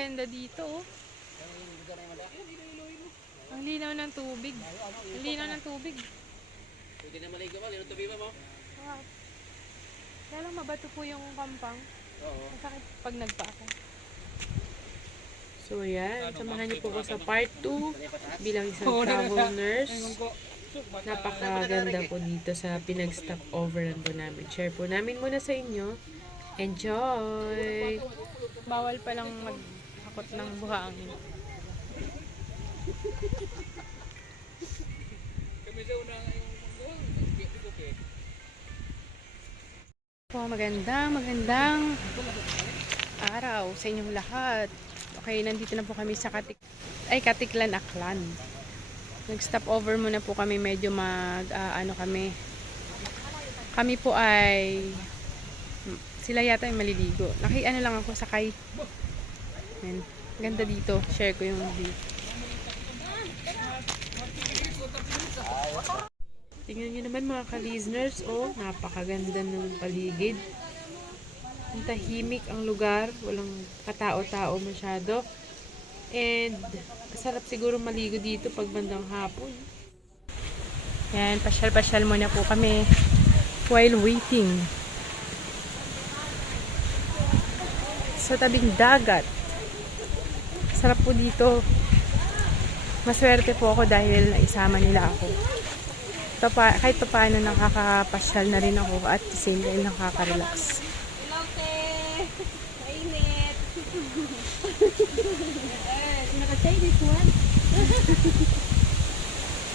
ganda dito, oh. Ang linaw ng tubig. Ang linaw ng tubig. Pwede na maligo ba? Lino tubig ba mo? Wow. Kaya lang mabato po yung pampang. Oo. Masakit pag nagpa-ako. So yan, samahan niyo po ko sa part 2 bilang isang travel nurse. Napakaganda po dito sa pinag-stop overan po namin. Share po namin muna sa inyo. Enjoy! Bawal palang maghakot ng buhangin. Po, magandang araw sa inyong lahat. Okay, nandito na po kami sa Katiklan, Aklan. Nag-stop over muna po kami, medyo kami po ay sila yata ay maliligo. Lang ako sakay. Ayan. Ganda dito. Share ko yung view. Tingnan nyo naman mga ka-listeners, oh, napakaganda ng paligid. Ang tahimik ang lugar, walang katao-tao masyado. And masarap siguro maligo dito pag bandang hapon. Yan, pasyal-pasyal muna po kami while waiting. Sa tabing dagat. Sarap po dito. Maswerte po ako dahil naisama nila ako. Kahit pa paano nakakapasyal na rin ako at the same time nakaka-relax. Hello, te! Mainit! Nakasay this one?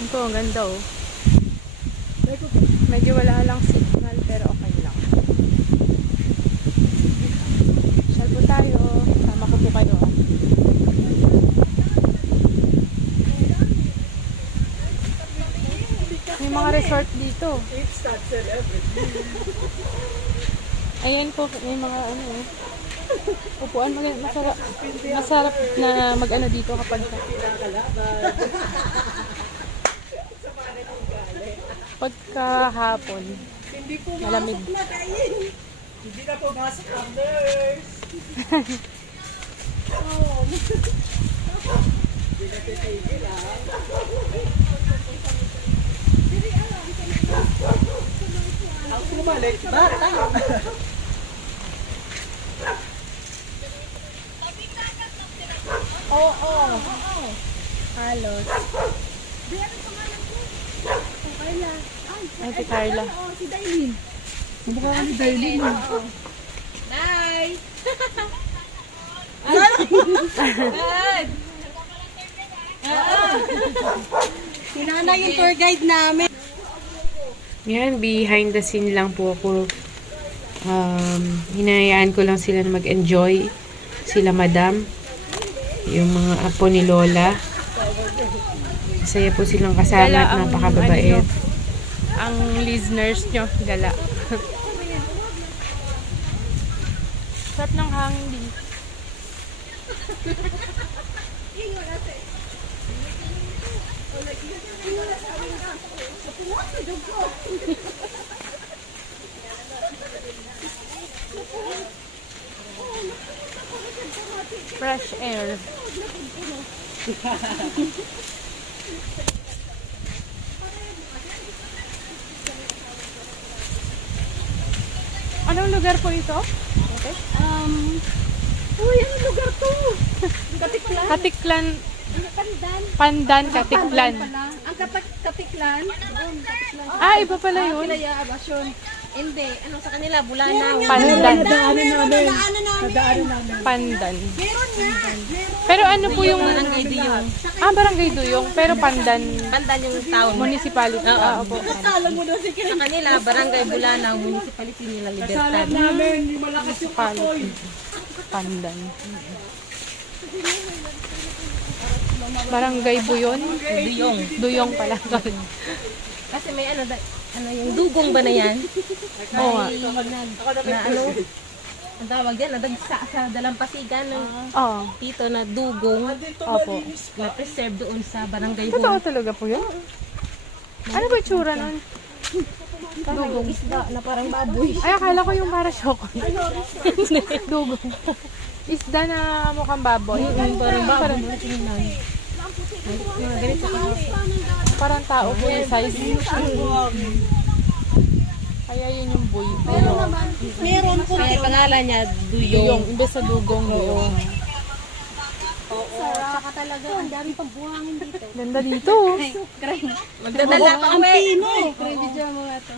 Ito, ang ganda oh. Medyo wala lang signal pero okay lang. Shall po tayo. Sama ko po kayo ah. May mga resort dito. Ayan po, may mga upuan, masarap na mag-ano dito kapag pagkahapon. Malamig. Hindi na pumasok ang nurse. Hindi na titigil ah. Ang bumalik, bata. Oo. Halos. Di, ano pangalan ko? Oh, Carla. Ay, si Carla. Oo, si Dailin. Mukha ka ni Dailin. Nay! Ay! Sinana yung tour guide namin. Yan, behind the scene lang po ako. Hinayaan ko lang sila na mag-enjoy. Sila madam. Yung mga apo ni Lola. Masaya po silang kasama at napakababait. Ang listeners nyo, gala. Sarap ng hangin dito. Fresh air. Anong lugar po ito? Okay. Uy, anong lugar to? Katiklan. Katiklan, Pandan. Pandan, Katiklan. Ang Katiklan. Doon, Katiklan. Ah, iba pala yun. Pinaya Abasyon. Hindi. Ano sa kanila? Bulanaw. Pandan. Nadaanan namin. Nadaanan namin. Nadaanan namin. Pandan. Meron nga. Pero ano po yung... Barangay Duyong. Ah, Barangay Duyong. Pero Pandan, Pandan yung town. municipality. Ah, opo. Kasala mo daw si Sa kanila, Barangay Bulanaw, municipality nila Kasalan Libertad. namin. Yung malakas yung apoy. Pandan. Barangay Buyon. Duyong. Duyong pala. Kasi may ano yung dugong ba na yan? Oo nga. Na ano, ang tawag yan, nadagsa sa dalampasigan ng Oo. tito na dugong Opo. na preserve doon sa barangay Totoo hall. talaga po yun? Ano ba yung tsura nun? Dugong. Isda na parang baboy. Ay, akala ko yung para syokon. Dugong. Isda na mukhang baboy. Parang Parang, mga ganito ka. parang tao po yung size. Kaya yun yung buy. Meron po. Kaya pangalan niya, Duyong. Yung, imbes sa dugong doon. Saka talaga, ang dami pang buhangin dito. Ganda dito. oh. Magdadala ka Ang uwi. pino. Video mo nga to.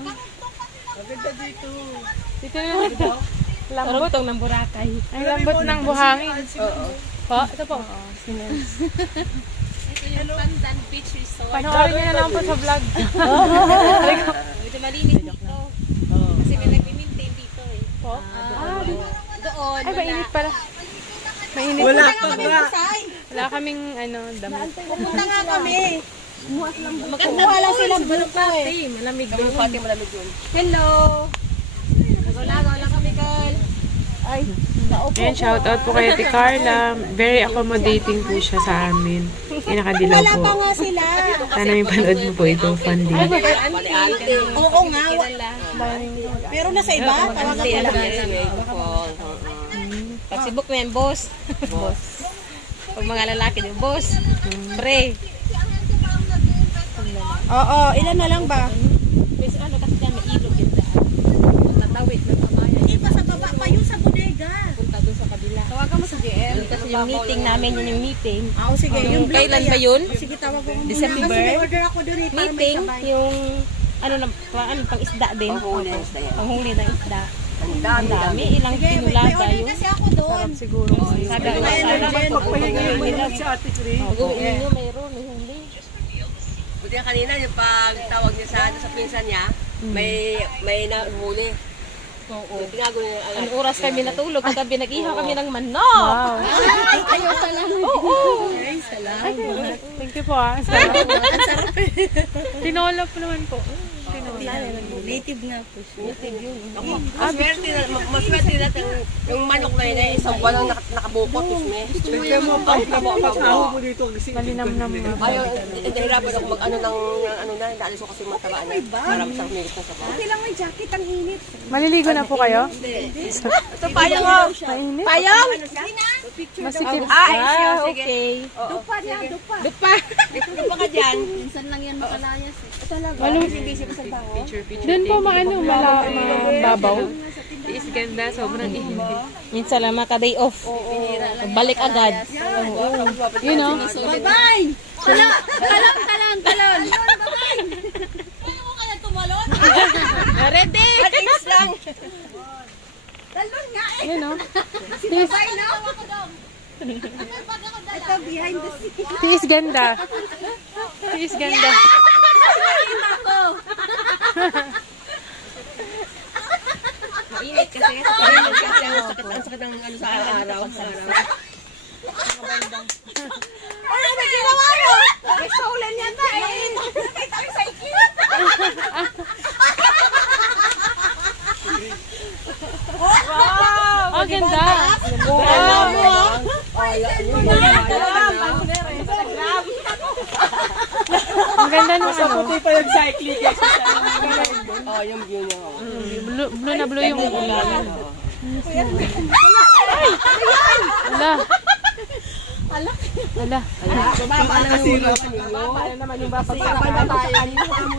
Dito na. Lambot. Turugtong ng Boracay. Ay, lambot ng buhangin. Oo. Po, ito po. Ito yung Pandan Beach Resort. Panoorin niyo na lang po sa vlog. Ito malinis dito. Kasi may nag-maintain dito eh. Po? Doon, Ay, mainit pala. Mainit. Wala pa nga. Wala kaming damit. Pupunta nga kami. Maganda lang silang buko eh. Malamig doon. Malamig doon. Hello. Gawala kami, girl. Ay, Ayan, shout out po kay Ate Carla. Very accommodating po siya sa amin. Yung nakadilaw po. sila. Sana may panood mo po ito. Fun din. Oo nga. Pero nasa iba, tawagan ko lang. pag si Book men, boss. Boss. Pag mga lalaki din, boss. Pre. Oo, ilan na lang ba? May ano kasi dyan, may ilog yun dyan. Tatawid ng kamayan. Iba sa baba pa yun sa bodega. Punta doon sa kabila. Tawagan mo sa GL. Kasi yung meeting namin, yun yung meeting. Oo, sige. Yung blue Kailan kaya. ba yun? Sige, tawag ko muna. December? Kasi may order ako doon eh. Para may Meeting, sabay. yung ano na, pang isda din. Panghuli ng isda. Ang dami. Ilang Sige, may tinulaga order yun. kasi ako doon. Siguro. Sabi ko, Pagpahingin mo naman si Ate Cris. Pag-uwi ninyo, mayroon, may huli. Buti nga kanina yung pagtawag niya sa pinsan niya, may nahuli. Oo. Tinago niya ang Anong oras kami natulog? Kagabi nag-ihaw kami ng manok. Wow. Ay, kayo pala. Ay, salamat. Thank you po ah. Sarap. Tinola po naman po. Native nga po siya. maswerte natin yung manok na yun isang buwan lang nakabukot. Tignan mo pa. Ako mo dito. Malinamnam na. Ayaw, nahirapan ako mag-ano ng ano na, naalis ko kasi magtabaan na. Para masang minutes na sa bahay. Okay lang may jacket, ang init. Maliligo na po kayo? Ito payang mo! Mainit? Payang! Masikip. Okay. Dupa niya, dupa. Ito pa ka dyan. Minsan lang yan makalayas eh. Talaga. Doon po mababaw. Is ganda, sobrang init. Minsan lang maka-day off. Balik agad. You know? Bye-bye! Talon! Bye-bye! Kaya mo kaya tumalon? Ready? Thanks lang! Talon nga eh! You know? Tiis, Bye na! Ito behind the scene. tiis ganda. Tiis ganda. Mainit kasi. Mainit kasi ang sakit ng ano sa araw. Ano na ginawa mo? May stolen yata eh. Nakita ko sa iklit. Oh, ganda. Ang ganda nung ano. Puti pa yung cycling. Oh, yung view niya. Blue na blue yung ulan. Ala. Ala. Baba na kasi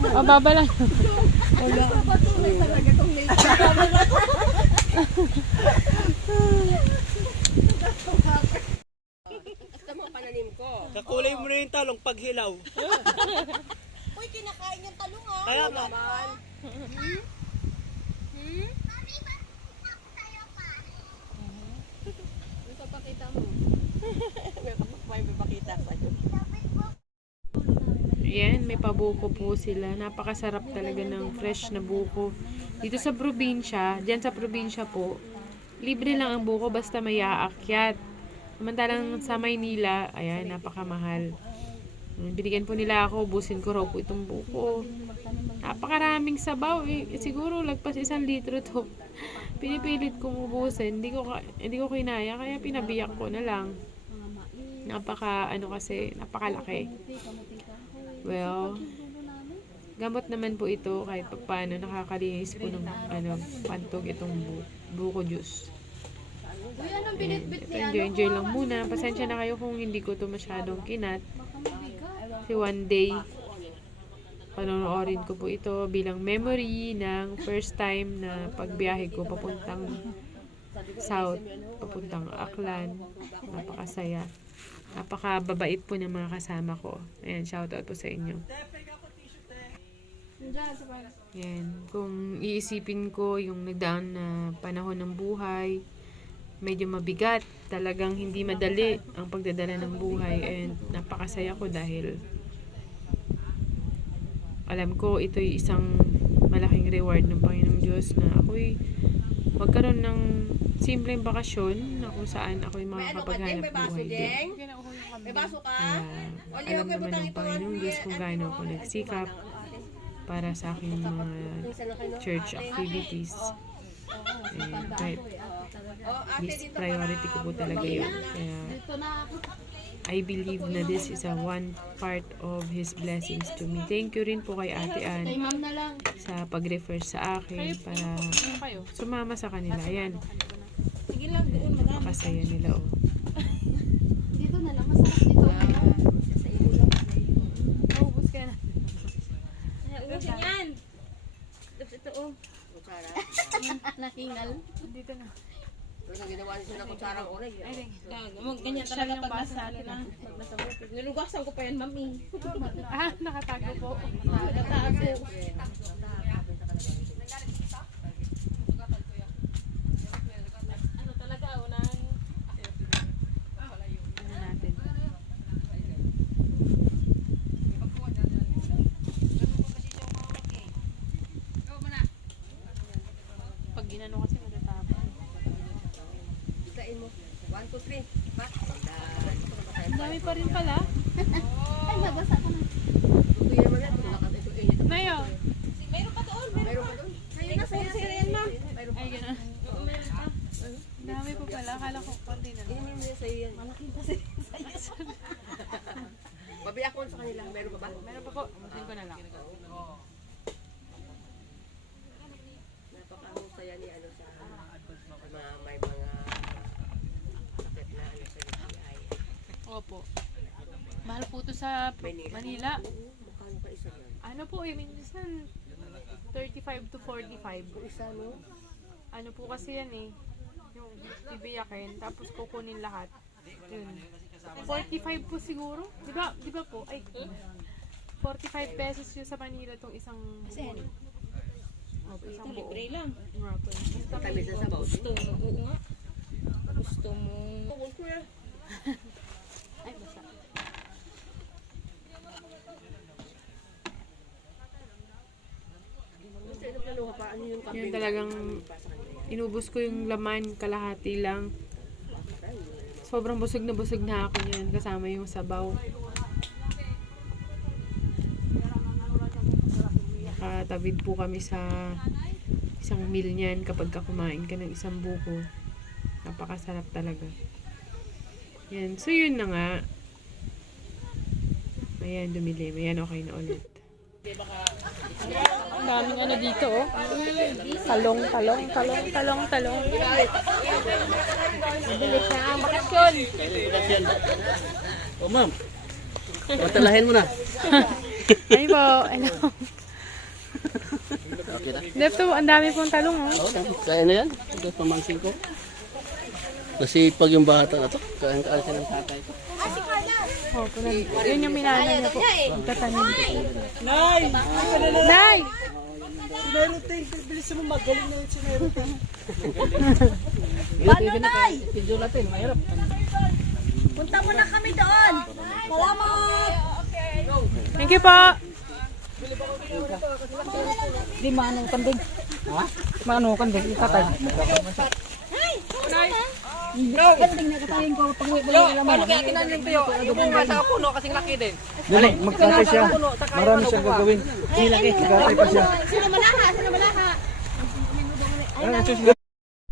O, baba lang. Basta mo pananim ko. Kakulay mo na yung talong pag hilaw. Uy, kinakain yung talong ah. Kaya nga. May papakita sa'yo. Ayan, may pabuko po sila. Napakasarap talaga ng fresh na buko. Dito sa probinsya, dyan sa probinsya po, libre lang ang buko basta may aakyat. Samantalang sa Maynila, ayan, napakamahal. Binigyan po nila ako, busin ko raw po itong buko. Napakaraming sabaw eh. Siguro lagpas 1 litro to. Pinipilit kong ubusin. Hindi ko kinaya, kaya pinabiyak ko na lang. Napakalaki. Well, gamot naman po ito kahit paano nakakalinis po ng pantog itong buko juice. And ito, enjoy lang muna. Pasensya na kayo kung hindi ko to masyadong kinat. Kasi one day, panonoorin ko po ito bilang memory ng first time na pagbiyahe ko papuntang south, papuntang Aklan. Napakasaya. Napakababait po ng mga kasama ko. Ayan, shoutout po sa inyo. Yan. Kung iisipin ko yung nagdaan na panahon ng buhay, medyo mabigat. Talagang hindi madali ang pagdadala ng buhay. And napakasaya ko dahil alam ko ito'y isang malaking reward ng Panginoong Diyos na ako'y magkaroon ng simpleng bakasyon na kung saan ako'y makakapaghanap buhay din. May baso ka? Alam naman ng Panginoong Diyos kung gaano ako nagsikap para sa aking mga church activities. And kahit least priority ko po talaga yun. Kaya I believe na this is a one part of His blessings to me. Thank you rin po kay Ate Ann sa pag-refer sa akin para sumama sa kanila. Ayan. Napakasaya nila oh. Dito na lang, masarap dito. Naubos ka na. Ubusin yan. Tapos ito oh. Kutsara. Nakingal. Dito na. Tapos ang ginawa niya ng kutsarang oray. Ganyan talaga pag nasa pag nasa bukid. Nilugasan ko pa yan, mami. Nakatago po. Nakatago. Ano talaga, unang Natin. Pag ginano kasi matatapon. Bitain mo. 1, 2, 3. Pat. Ang dami pa rin pala. Ay, nabasa ko na. Tutuyin naman yan. Tutuyin ito. Nayo. Meron pa doon. Mayroon pa doon. Sa'yo na, sa'yo yan, ma'am. Mayroon pa. Ay, gano'n. Ang dami pa pala. Akala ko konti na lang. Inumin mo yan sa'yo yan. Malaking kasi. Babiyak ko sa kanila. Mayroon pa ba? Meron pa po. Ubusin ko na lang. Napakahusaya ni ano sa may mga sakit na ano sa UTI. Opo. Mahal po to sa Manila. Mukha pa isa yan. Ano po eh, minsan 35 to 45. Isa no? Ano po kasi yan eh, yung bibiyakin, tapos kukunin lahat. Yun. 45 po siguro. Di ba po? Ay, 45 pesos yun sa Manila tong isang buo. Opo, isang buo. Libre lang. Nga po. Tamis na sabaw. Gusto mo, oo nga. Gusto mo. Ay, basta. Yun talagang inubos ko yung laman, kalahati lang. Sobrang busog na ako yan, kasama yung sabaw. Nakatawid po kami sa isang meal niyan kapag kumain ka ng isang buko. Napakasarap talaga. Yan, so yun na nga. Ayan, dumilim. Ayan, okay na ulit. Ang daming ano dito, oh. Talong. Bilis na ang bakasyon. O ma'am, matalahin mo na. Ay po, ano. Okay na. Dito, ang dami pong talong, oh. Kaya na yan. Ito pamangkin ko. Nasipag yung bata na to. Kaya siya ng tatay ko. Oh, yun yung minana niya po. Tatanim. Nay! Nay! Si Meroting, bilis mo magaling na yun si Meroting. Paano, Nay? Video natin, mahirap. Punta mo na kami doon. Salamat. Thank you po. Di maano kanding. Ha? Maano kanding, tatay. Kanding na katayin ko pag may balik naman. Paano kaya kinanin tayo? Yung bunga sa puno kasing laki din. Dali, magkatay siya. Marami siyang gagawin. Magkatay pa siya. Sino malaha?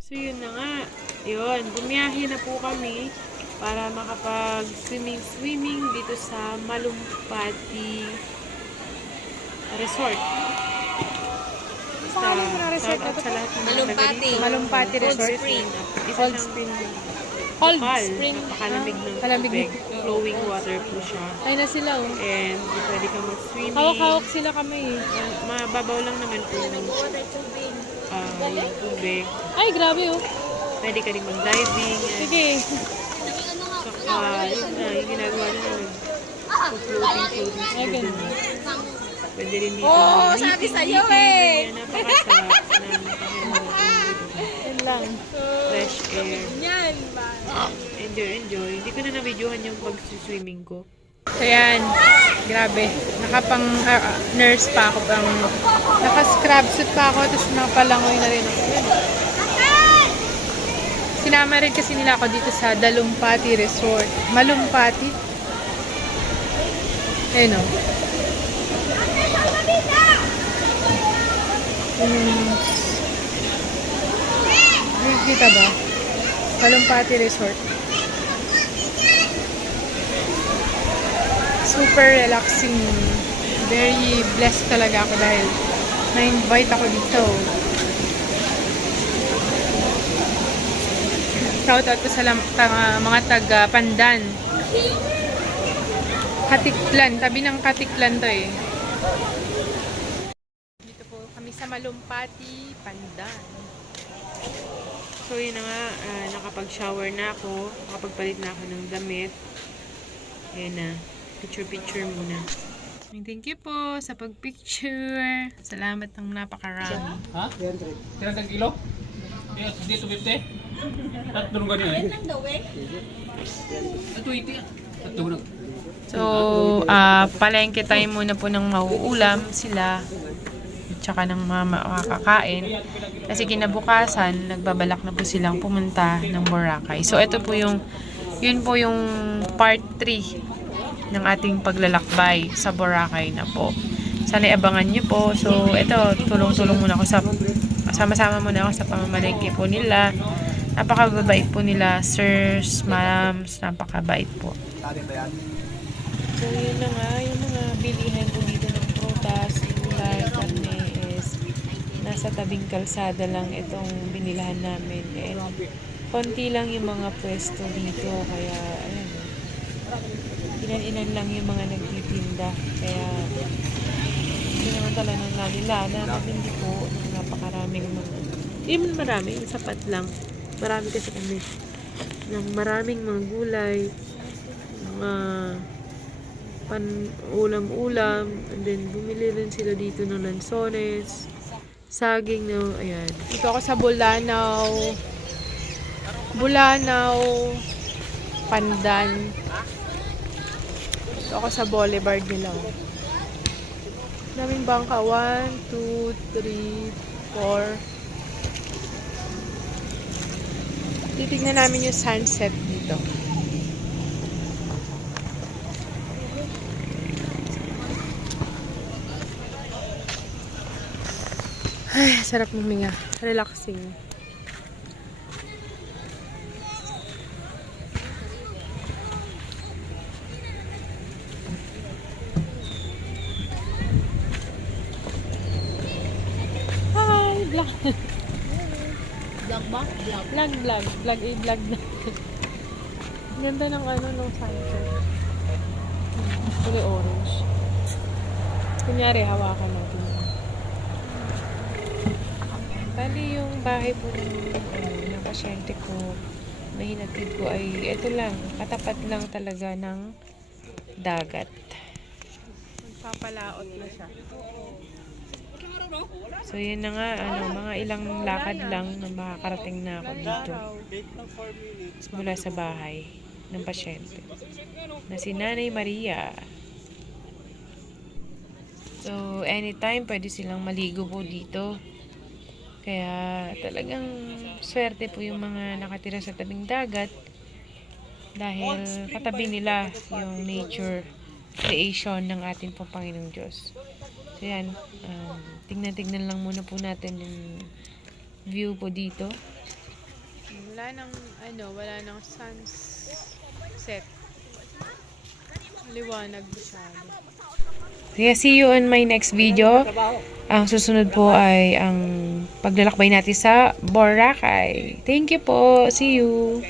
So yun na nga. Yun, bumiyahe na po kami para makapag-swimming dito sa Malumpati Resort. Basta, shout out sa lahat ng Malumpati. Malumpati Cold Resort. Spring. isa Cold siyang spring. Cold bakal. spring. Napakalamig ng Kalamig. tubig. Flowing water po siya. Ay na sila oh. And pwede kang mag-swimming. Hawak-hawak sila kami eh. Mababaw lang naman po yung tubig. Ay, grabe oh. Pwede ka rin mag-diving. And Sige. saka, yun na, yung ginagawa nila. Floating Ay, ganun. Pwede rin dito. Oo, sabi sa'yo eh. Napakasarap ng Yun lang. fresh air. Yan ba? Enjoy. Hindi ko na na-videohan yung pag-swimming ko. So yan, grabe. Nakapang nurse pa ako. Naka-scrub suit pa ako. Tapos nakapalangoy na rin ako. Yan. Sinama rin kasi nila ako dito sa Dalumpati Resort. Malumpati. Ayun o. Kita ba? Malumpati Resort. Super relaxing. Very blessed talaga ako dahil na-invite ako dito. Shout out ko sa mga taga Pandan. Katiklan. Tabi ng Katiklan to eh. Dito po kami sa Malumpati, Pandan. So yun na nga, nakapag-shower na ako. Nakapagpalit na ako ng damit. Ayan na. Picture muna. Thank you po sa pag-picture. Salamat ng napakarami. Ha? 300 kilo? Dito 50? At tulungan niyo eh. Ito 80. At tulungan. So, palengke tayo muna po ng mauulam sila. Tsaka ng mga makakain. Kasi kinabukasan, nagbabalak na po silang pumunta ng Boracay. So, ito po yung, yun po yung part 3 ng ating paglalakbay sa Boracay na po. Sana abangan nyo po. So, ito, tulong-tulong muna ako sa, sama-sama muna ako sa pamamalengke po nila. Napakababait po nila, sirs, ma'ams, napakabait po. So, yun na nga, yung mga bilihan po dito ng prutas, gulay, karne is nasa tabing kalsada lang itong binilahan namin. And konti lang yung mga pwesto dito, kaya, ayun, inan-inan lang yung mga nagtitinda. Kaya, hindi naman talaga nalila na hindi po ng napakaraming mga, hindi man marami, sapat lang. Marami kasi kami ng maraming mga gulay, mga ulam-ulam, and then bumili rin sila dito ng lansones, saging na, ayan. Dito ako sa Bulanao, Pandan. Dito ako sa Boulevard nila. Daming bangka. 1, 2, 3, 4. Titignan namin yung sunset dito. Ay, sarap huminga. Relaxing. Hi, vlog. Vlog ba? Vlog. Vlog na. Ganda ng nung sunset. Kulay orange. Kunyari, hawakan natin. Bali yung bahay po ng pasyente ko na hinatid ko ay ito lang, katapat lang talaga ng dagat. Magpapalaot na siya. So yun na nga, mga ilang lakad lang na makakarating na ako dito mula sa bahay ng pasyente na si Nanay Maria. So anytime pwede silang maligo po dito. Kaya talagang swerte po yung mga nakatira sa tabing dagat dahil katabi nila yung nature creation ng ating pong Panginoong Diyos. So yan, tingnan lang muna po natin yung view po dito. Wala nang sunset. Liwanag masyado. Kaya see you on my next video. Ang susunod po ay ang paglalakbay natin sa Boracay. Thank you po. See you.